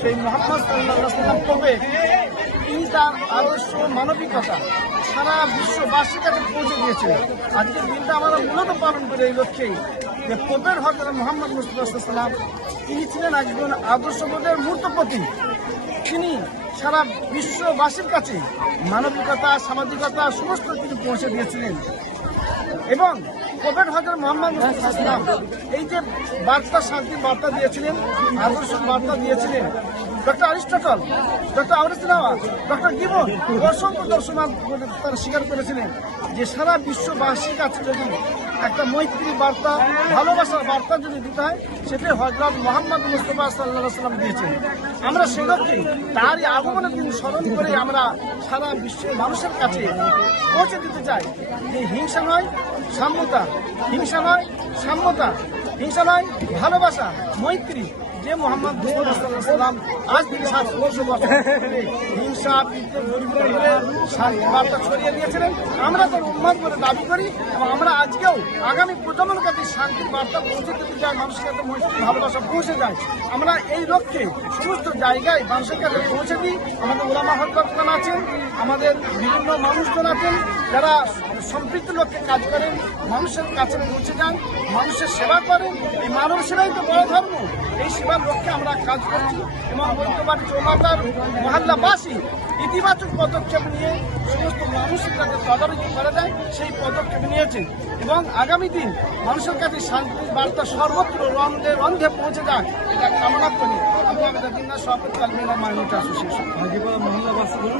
সেই সাল্লাহ সাল্লাম কবে তিনি আদর্শ মানবিকতা সারা বিশ্ববাসীর কাছে পৌঁছে দিয়েছিলেন আজকের দিনটা আমরা মূলত পালন করি এই লক্ষ্যেই যে পোপের হজরত মোহাম্মদ মুস্তফা তিনি ছিলেন একজন আদর্শবোধের মূর্তপতি তিনি সারা বিশ্ববাসীর কাছে মানবিকতা সামাজিকতা সমস্ত কিছু পৌঁছে দিয়েছিলেন এবং কোভিড হজরত মোহাম্মদ ইসলাম এই যে বার্তা শান্তির বার্তা দিয়েছিলেন, আদর্শ বার্তা দিয়েছিলেন ডক্টর আরিস্টটল ডক্টর আউরিসিনাওয়া ডক্টর গিবন, অসংখ্য দর্শনার্থ তারা স্বীকার করেছিলেন যে সারা বিশ্ববাসীর কাছে যদি একটা মৈত্রী বার্তা, ভালোবাসার বার্তা যদি দিতে হয়, সেটাই হজরত মোহাম্মদ মুস্তফা সাল্লাহ সাল্লাম দিয়েছেন। আমরা সেগুলোকে তারই আগমনের দিন স্মরণ করে আমরা সারা বিশ্বের মানুষের কাছে পৌঁছে দিতে চাই যে হিংসা নয়, সাম্যতা। হিংসা নয়, সাম্যতা। হিংসা নয়, ভালোবাসা। মৈত্রী। যে মোহাম্মদ মুস্তফা সাল্লাহ সাল্লাম আজ থেকে সাত বছর হিংসা করে শান্তি বার্তা ছড়িয়ে দিয়েছিলেন। আমরা তার উন্মাদ বলে দাবি করি এবং আমরা আজকেও আগামী প্রজন্মের কাছে শান্তির বার্তা পৌঁছে দিতে চাই মানুষের কাছে ভালোবাসা পৌঁছে যায়, আমরা এই লক্ষ্যে সমস্ত জায়গায় মানুষের কাছে পৌঁছে দিই। আমাদের ওলামা হকান আছেন? আমাদের বিভিন্ন মানুষজন আছেন। যারা সম্পৃক্ত লোককে কাজ করেন, মানুষের কাছে পৌঁছে যান, মানুষের সেবা করেন, এই মানব সেবাই তো বড় ধর্ম। এই সেবার লক্ষ্যে আমরা কাজ করছি এবং ঐক্যবাদী চৌমাতার মহল্লাবাসী ইতিবাচক পদক্ষেপ নিয়ে সমস্ত মানুষের কাছে তদারকি করা যায় সেই পদক্ষেপ নিয়েছেন এবং আগামী দিন মানুষের কাছে শান্তির বার্তা সর্বত্র রন্ধে রন্ধে পৌঁছে যাক, এটা কামনা করি। আমি আমাদের দিন সভাপতি আলমিনা মাইনুট অ্যাসোসিয়েশন মহল্লাবাসী